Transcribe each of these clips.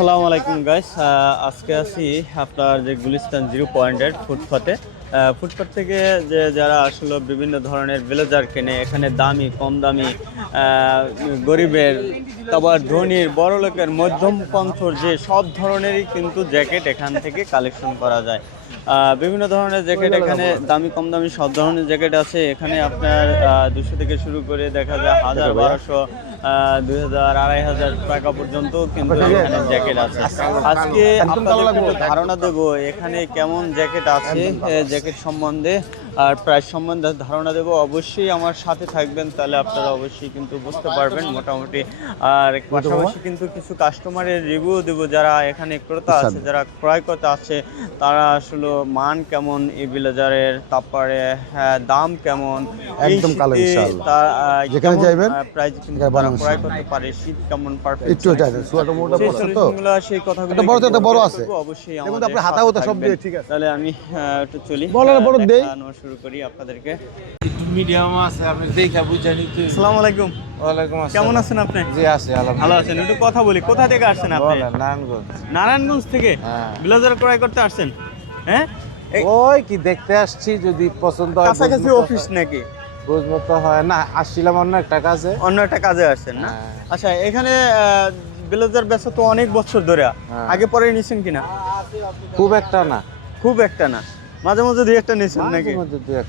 আসসালামু আলাইকুম গাইস আজকে আছি আপনার যে গুলিস্তান জিরো পয়েন্টের ফুটপাতে। ফুটপাত থেকে যে যারা আসলে বিভিন্ন ধরনের ব্লেজার কেনে এখানে দামি কম দামি গরিবের তারপর ধনীর বড় লোকের মধ্যম পন্থর যে সব ধরনেরই কিন্তু জ্যাকেট এখান থেকে কালেকশন করা যায়। বিভিন্ন ধরনের জ্যাকেট এখানে দামি কম দামি সব ধরনের জ্যাকেট আছে। এখানে আপনার দুশো থেকে শুরু করে দেখা যায় হাজার বারোশো দুই হাজার আড়াই হাজার টাকা পর্যন্ত কিন্তু এখানে জ্যাকেট আছে। আজকে আপনাদের ধারণা দেবো এখানে কেমন জ্যাকেট আছে? জ্যাকেট সম্বন্ধে আর প্রাইস সম্বন্ধে ধারণা দেবো অবশ্যই আমার সাথে থাকবেন তাহলে আপনারা অবশ্যই কিন্তু বুঝতে পারবেন মোটামুটি। আর পাশাপাশি কিন্তু কিছু কাস্টমারের রিভিউ দেবো যারা এখানে ক্রেতা আছে যারা ক্রয়কর্তা আছে তারা আসলে মান কেমন এই ব্লেজারের তারপরে হ্যাঁ, দাম কেমন একদম কালো ইনশাআল্লাহ। যেখানে আহ, প্রাইস কিন্তু ক্রয় করতে পারে শীত কেমন পারফেক্ট একটু এটা সোয়াটার মোটা আছে তো? সেই কথাগুলো একটা বড় তো বড় আছে। অবশ্যই আমাদের হাতা সব দিয়ে ঠিক আছে। তাহলে আমি একটু চলি। বলো না, আহ, বড় দেই। শুরু করি আপনাদেরকে। মিডিয়াম আছে আপনি দেখা বুঝে নিতে। আসসালামু আলাইকুম। ওয়ালাইকুম আসসালাম। কেমন আছেন আপনি? জি আছে আলহামদুলিল্লাহ। ভালো আছেন একটু কথা বলি কোথা থেকে আসছেন আপনি? বলেন নারায়ণগঞ্জ। নারায়ণগঞ্জ থেকে? হ্যাঁ। ব্লেজার ক্রয় করতে আসছেন? হ্যাঁ? ওই কি দেখতে আসছি যদি পছন্দ হয় কাছাকাছি অফিস নাকি? বুঝমতো হয় না আসছিলাম অন্য একটা কাজে। অন্য একটা কাজে আসছেন না? হ্যাঁ। আচ্ছা এখানে ব্লেজার বেচা তো অনেক বছর ধরে। হ্যাঁ। আগে পরে নিছেন কিনা? খুব একটা না। খুব একটা না। মাঝে মাঝে দুই একটা নিছেন নাকি?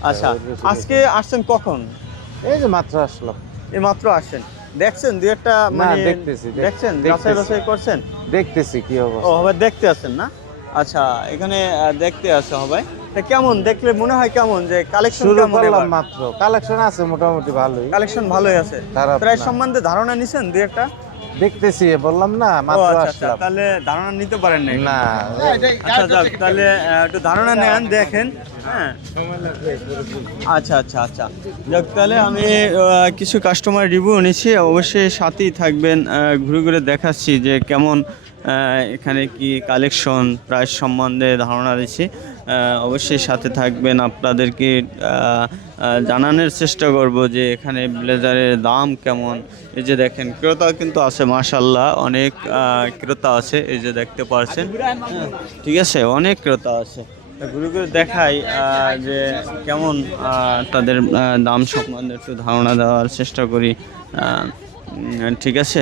আচ্ছা আজকে আসছেন কখন? এই যে মাত্র আসলাম। এই মাত্র আসছেন। দেখছেন দুই একটা মানে দেখতেছি, দেখছেন। যাচাই বাছাই করছেন? দেখতেছি কি ও অবস্থা হবে দেখতে আছেন না? আচ্ছা এখানে দেখতে আছে হবে। কেমন? দেখলে মনে হয় কেমন যে কালেকশন কেমন করলাম মাত্র। কালেকশন আছে মোটামুটি ভালোই। কালেকশন ভালোই আছে। প্রায় সম্বন্ধে ধারণা নিছেন দুই একটা? দেখতেছি বললাম না মাত্র আচ্ছা আচ্ছা আসলাম। তাহলে ধারণা নিতে পারেন না না আচ্ছা যাক তাহলে একটু ধারণা নেন দেখেন হ্যাঁ। আচ্ছা আচ্ছা আচ্ছা। যাক তাহলে আমি কিছু কাস্টমার রিভিউ নিচ্ছি অবশ্যই সাথেই থাকবেন ঘুরে ঘুরে দেখাচ্ছি যে কেমন এখানে কি কালেকশন প্রাইস সম্বন্ধে ধারণা দিচ্ছি। অবশ্যই সাথে থাকবেন আপনাদেরকে জানানোর চেষ্টা করব যে এখানে ব্লেজারের দাম কেমন। এই যে দেখেন ক্রেতা কিন্তু আছে মাশাল্লাহ অনেক ক্রেতা আছে এই যে দেখতে পাচ্ছেন হ্যাঁ, ঠিক আছে অনেক ক্রেতা আছে। ঘুরে ঘুরে দেখাই যে কেমন তাদের দাম সম্বন্ধে একটু ধারণা দেওয়ার চেষ্টা করি। ঠিক আছে?